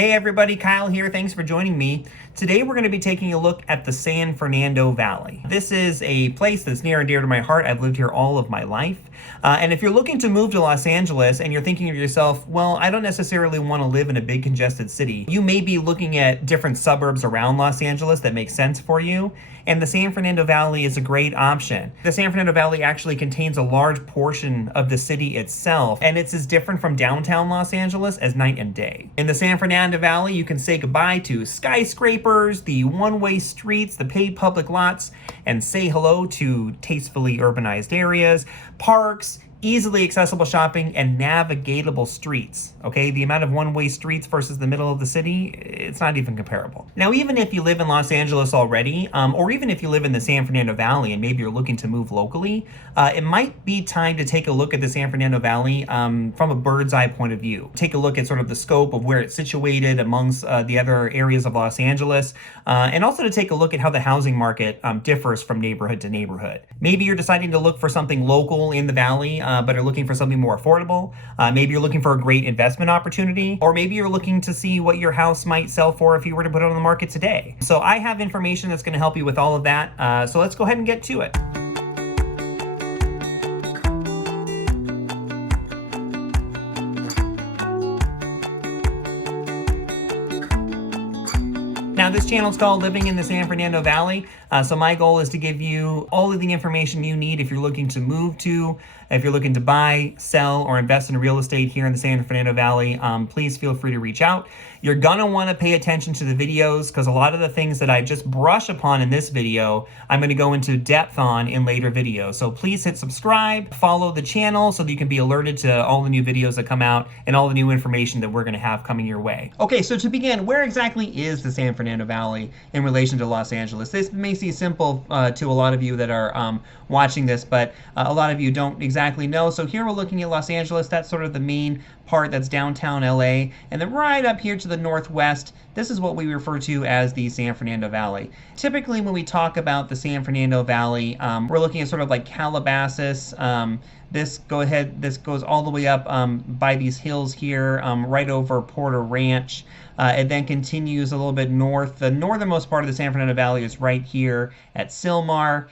Hey everybody, Kyle here. Thanks for joining me. Today we're going to be taking a look at the San Fernando Valley. This is a place that's near and dear to my heart. I've lived here all of my life. And if you're looking to move to Los Angeles and you're thinking to yourself, well, I don't necessarily want to live in a big congested city, you may be looking at different suburbs around Los Angeles that make sense for you. And the San Fernando Valley is a great option. The San Fernando Valley actually contains a large portion of the city itself, and it's as different from downtown Los Angeles as night and day. In the San Fernando Valley, you can say goodbye to skyscrapers, the one-way streets, the paved public lots, and say hello to tastefully urbanized areas, parks, easily accessible shopping, and navigatable streets. Okay, the amount of one-way streets versus the middle of the city, it's not even comparable. Now, even if you live in Los Angeles already, or even if you live in the San Fernando Valley and maybe you're looking to move locally, it might be time to take a look at the San Fernando Valley from a bird's eye point of view. Take a look at sort of the scope of where it's situated amongst the other areas of Los Angeles, and also to take a look at how the housing market differs from neighborhood to neighborhood. Maybe you're deciding to look for something local in the valley, but are looking for something more affordable. Maybe you're looking for a great investment opportunity, or maybe you're looking to see what your house might sell for if you were to put it on the market today. So I have information that's going to help you with all of that. So let's go ahead and get to it. Now, this channel is called Living in the San Fernando Valley, so my goal is to give you all of the information you need if you're looking to move to, if you're looking to buy, sell, or invest in real estate here in the San Fernando Valley. Please feel free to reach out. You're gonna wanna pay attention to the videos because a lot of the things that I just brush upon in this video, I'm gonna go into depth on in later videos. So please hit subscribe, follow the channel so that you can be alerted to all the new videos that come out and all the new information that we're gonna have coming your way. Okay, so to begin, where exactly is the San Fernando Valley in relation to Los Angeles? This may seem simple to a lot of you that are watching this, but a lot of you don't exactly know. So here we're looking at Los Angeles. That's sort of the main part, that's downtown LA. And then right up here to the northwest, this is what we refer to as the San Fernando Valley. Typically when we talk about the San Fernando Valley, we're looking at sort of like Calabasas. This goes all the way up by these hills here, right over Porter Ranch. It then continues a little bit north. The northernmost part of the San Fernando Valley is right here at Sylmar.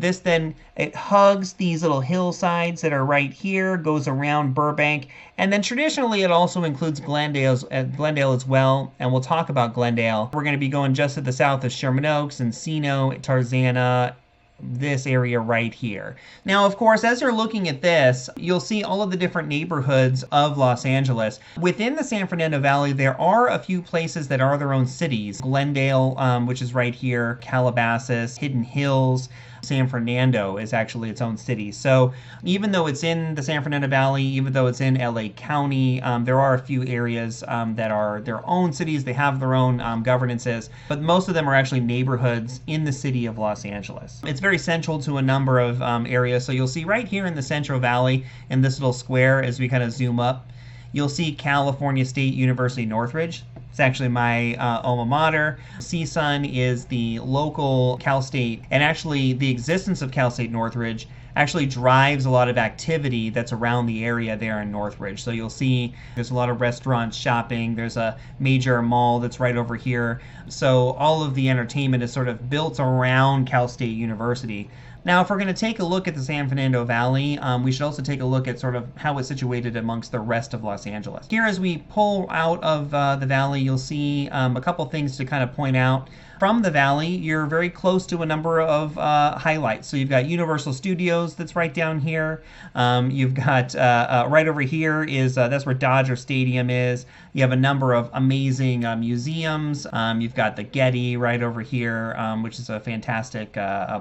This then, it hugs these little hillsides that are right here, goes around Burbank, and then traditionally it also includes Glendale as well, and we'll talk about Glendale. We're going to be going just to the south of Sherman Oaks, Encino, Tarzana, this area right here. Now, of course, as you're looking at this, you'll see all of the different neighborhoods of Los Angeles. Within the San Fernando Valley, there are a few places that are their own cities. Glendale, which is right here, Calabasas, Hidden Hills, San Fernando is actually its own city. So even though it's in the San Fernando Valley, even though it's in LA County, there are a few areas that are their own cities. They have their own governances, but most of them are actually neighborhoods in the city of Los Angeles. It's very central to a number of areas. So you'll see right here in the Central Valley in this little square as we kind of zoom up, you'll see California State University Northridge. It's actually my alma mater. CSUN is the local Cal State, and actually the existence of Cal State Northridge actually drives a lot of activity that's around the area there in Northridge. So you'll see there's a lot of restaurants, shopping, there's a major mall that's right over here. So all of the entertainment is sort of built around Cal State University. Now, if we're going to take a look at the San Fernando Valley, we should also take a look at sort of how it's situated amongst the rest of Los Angeles. Here, as we pull out of the valley, you'll see a couple things to kind of point out. From the valley, you're very close to a number of highlights. So you've got Universal Studios that's right down here. You've got right over here is that's where Dodger Stadium is. You have a number of amazing museums. You've got the Getty right over here, which is a fantastic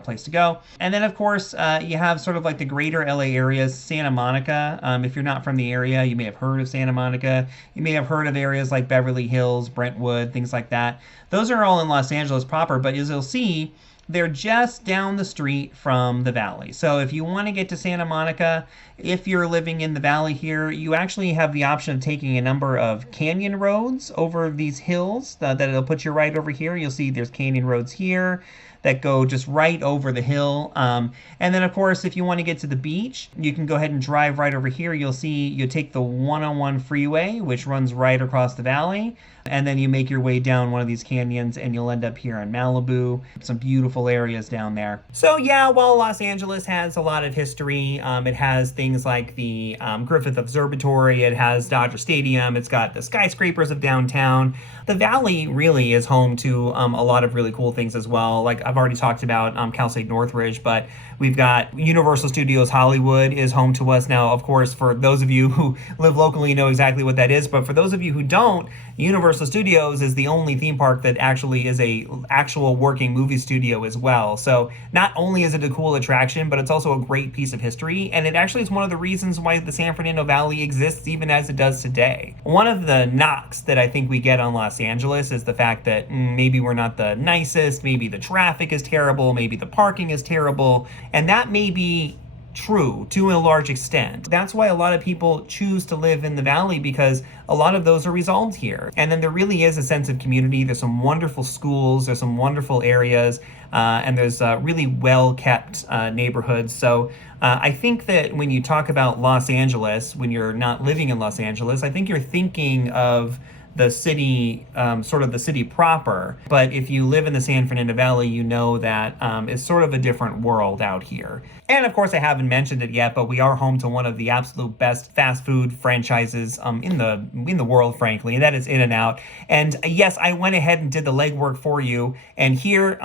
place to go. And then, of course, you have sort of like the greater LA areas, Santa Monica. If you're not from the area, you may have heard of Santa Monica. You may have heard of areas like Beverly Hills, Brentwood, things like that. Those are all in Los Angeles proper, but as you'll see, they're just down the street from the valley. So if you want to get to Santa Monica, if you're living in the valley here, you actually have the option of taking a number of canyon roads over these hills that it'll put you right over here. You'll see there's canyon roads here. that go just right over the hill. And then, of course, if you want to get to the beach, you can go ahead and drive right over here. You'll see you take the 101 freeway, which runs right across the valley. And then you make your way down one of these canyons and you'll end up here in Malibu. Some beautiful areas down there. So yeah, while Los Angeles has a lot of history, it has things like the Griffith Observatory, it has Dodger Stadium, it's got the skyscrapers of downtown. The Valley really is home to a lot of really cool things as well. Like I've already talked about Cal State Northridge, but we've got Universal Studios Hollywood is home to us. Now, of course, for those of you who live locally, you know exactly what that is. But for those of you who don't, Universal Studios is the only theme park that actually is a actual working movie studio as well. So not only is it a cool attraction, but it's also a great piece of history. And it actually is one of the reasons why the San Fernando Valley exists even as it does today. One of the knocks that I think we get on Los Angeles is the fact that maybe we're not the nicest, maybe the traffic is terrible, maybe the parking is terrible. And that may be true to a large extent. That's why a lot of people choose to live in the valley, because a lot of those are resolved here. And then there really is a sense of community. There's some wonderful schools, there's some wonderful areas, and there's really well-kept neighborhoods. So I think that when you talk about Los Angeles, when you're not living in Los Angeles, I think you're thinking of the city, sort of the city proper. But if you live in the San Fernando Valley, you know that it's sort of a different world out here. And of course, I haven't mentioned it yet, but we are home to one of the absolute best fast food franchises in the world, frankly, and that is In-N-Out. And yes, I went ahead and did the legwork for you. And here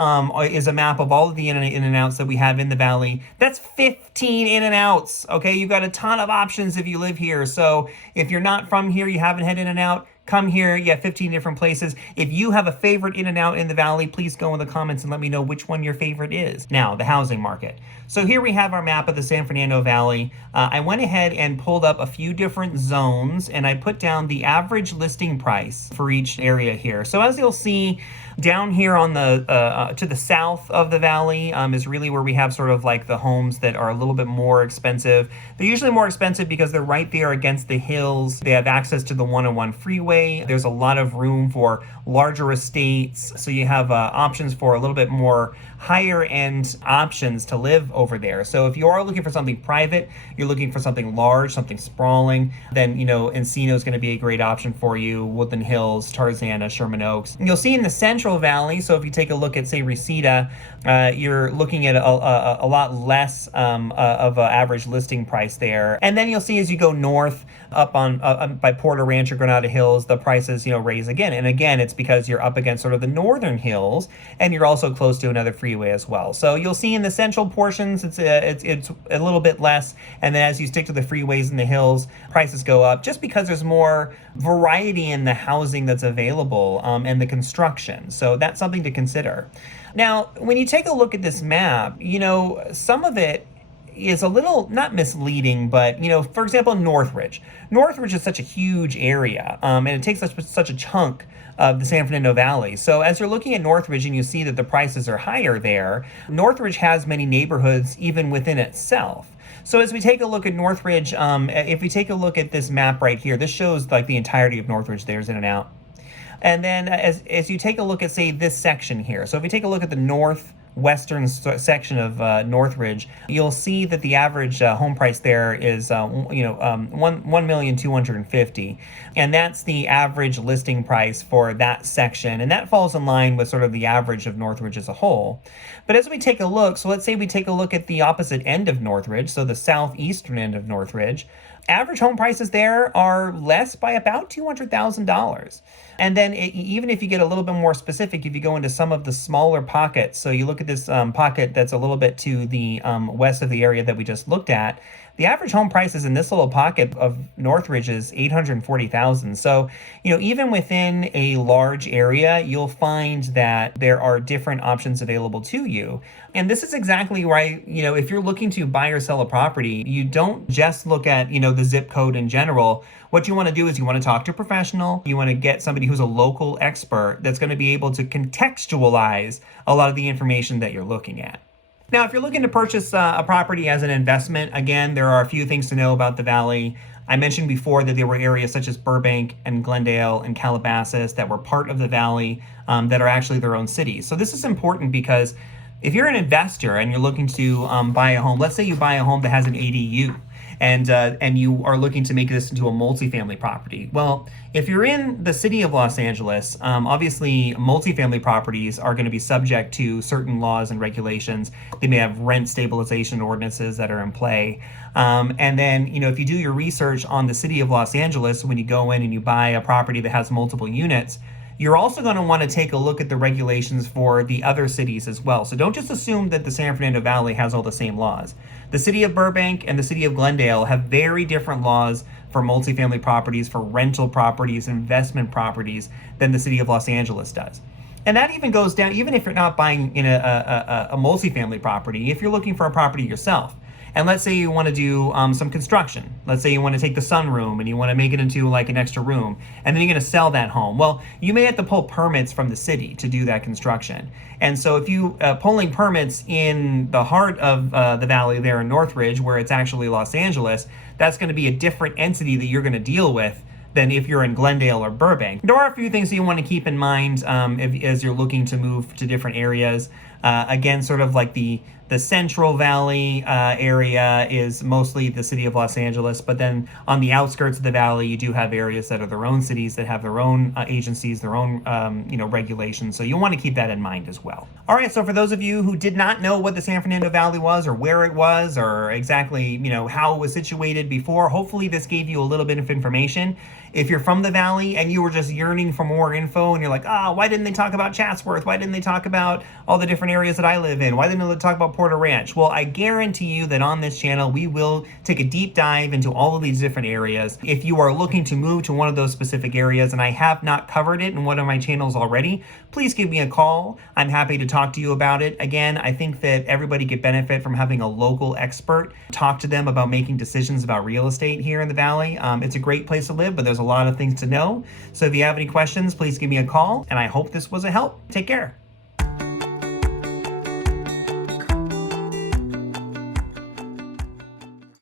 is a map of all of the In-N-Outs that we have in the valley. That's 15 In-N-Outs. Okay, you've got a ton of options if you live here. So if you're not from here, you haven't had In-N-Out, come here. You have 15 different places. If you have a favorite In-N-Out in the valley, please go in the comments and let me know which one your favorite is. Now, the housing market. So here we have our map of the San Fernando Valley. I went ahead and pulled up a few different zones, and I put down the average listing price for each area here. So as you'll see, down here on the to the south of the valley is really where we have sort of like the homes that are a little bit more expensive. They're usually more expensive because they're right there against the hills. They have access to the 101 freeway. There's a lot of room for larger estates. So you have options for a little bit more higher end options to live over there. So if you are looking for something private, you're looking for something large, something sprawling, then, you know, Encino is going to be a great option for you. Woodland Hills, Tarzana, Sherman Oaks. You'll see in the Central Valley, so if you take a look at, say, Reseda, you're looking at a lot less of an average listing price there. And then you'll see as you go north, up on by Porter Ranch or Granada Hills, the prices, you know, raise again. And again, it's because you're up against sort of the northern hills, and you're also close to another freeway as well. So you'll see in the central portions, it's a little bit less, and then as you stick to the freeways and the hills, prices go up just because there's more variety in the housing that's available and the construction. So that's something to consider. Now, when you take a look at this map, you know, some of it is a little, not misleading, but, you know, for example, Northridge. Northridge is such a huge area, and it takes such a chunk of the San Fernando Valley. So as you're looking at Northridge and you see that the prices are higher there, Northridge has many neighborhoods even within itself. So as we take a look at Northridge, if we take a look at this map right here, this shows like the entirety of Northridge. There's In-N-Out. And then as you take a look at, say, this section here, so if we take a look at the northwestern section of Northridge, you'll see that the average home price there is $1,250,000, and that's the average listing price for that section, and that falls in line with sort of the average of Northridge as a whole. But as we take a look, so let's say we take a look at the opposite end of Northridge, so the southeastern end of Northridge, average home prices there are less by about $200,000. And then even if you get a little bit more specific, if you go into some of the smaller pockets, so you look at this pocket that's a little bit to the west of the area that we just looked at, the average home prices in this little pocket of Northridge is $840,000. So, you know, even within a large area, you'll find that there are different options available to you. And this is exactly why, you know, if you're looking to buy or sell a property, you don't just look at, you know, the zip code in general. What you want to do is you want to talk to a professional. You want to get somebody who's a local expert that's going to be able to contextualize a lot of the information that you're looking at. Now, if you're looking to purchase a property as an investment, again, there are a few things to know about the Valley. I mentioned before that there were areas such as Burbank and Glendale and Calabasas that were part of the Valley that are actually their own cities. So this is important because If you're an investor and you're looking to buy a home, let's say you buy a home that has an ADU, and you are looking to make this into a multifamily property. Well, if you're in the city of Los Angeles, obviously multifamily properties are going to be subject to certain laws and regulations. They may have rent stabilization ordinances that are in play. And then, if you do your research on the city of Los Angeles, when you go in and you buy a property that has multiple units, you're also going to want to take a look at the regulations for the other cities as well. So don't just assume that the San Fernando Valley has all the same laws. The city of Burbank and the city of Glendale have very different laws for multifamily properties, for rental properties, investment properties than the city of Los Angeles does. And that even goes down, even if you're not buying in a multifamily property, if you're looking for a property yourself. And let's say you want to do some construction. Let's say you want to take the sunroom and you want to make it into like an extra room, and then you're going to sell that home. Well, you may have to pull permits from the city to do that construction. And so if you pulling permits in the heart of the valley there in Northridge, where it's actually Los Angeles, that's going to be a different entity that you're going to deal with than if you're in Glendale or Burbank. There are a few things that you want to keep in mind as you're looking to move to different areas. Again, sort of like the Central Valley area is mostly the city of Los Angeles, but then on the outskirts of the valley, you do have areas that are their own cities that have their own agencies, their own regulations. So you'll want to keep that in mind as well. All right, so for those of you who did not know what the San Fernando Valley was, or where it was, or exactly how it was situated before, hopefully this gave you a little bit of information. If you're from the valley and you were just yearning for more info and you're like, why didn't they talk about Chatsworth? Why didn't they talk about all the different areas that I live in? Why didn't they talk about Porter Ranch? Well, I guarantee you that on this channel, we will take a deep dive into all of these different areas. If you are looking to move to one of those specific areas and I have not covered it in one of my channels already, please give me a call. I'm happy to talk to you about it. Again, I think that everybody could benefit from having a local expert talk to them about making decisions about real estate here in the valley. It's a great place to live, but there's a lot of things to know. So if you have any questions, please give me a call, and I hope this was a help. Take care.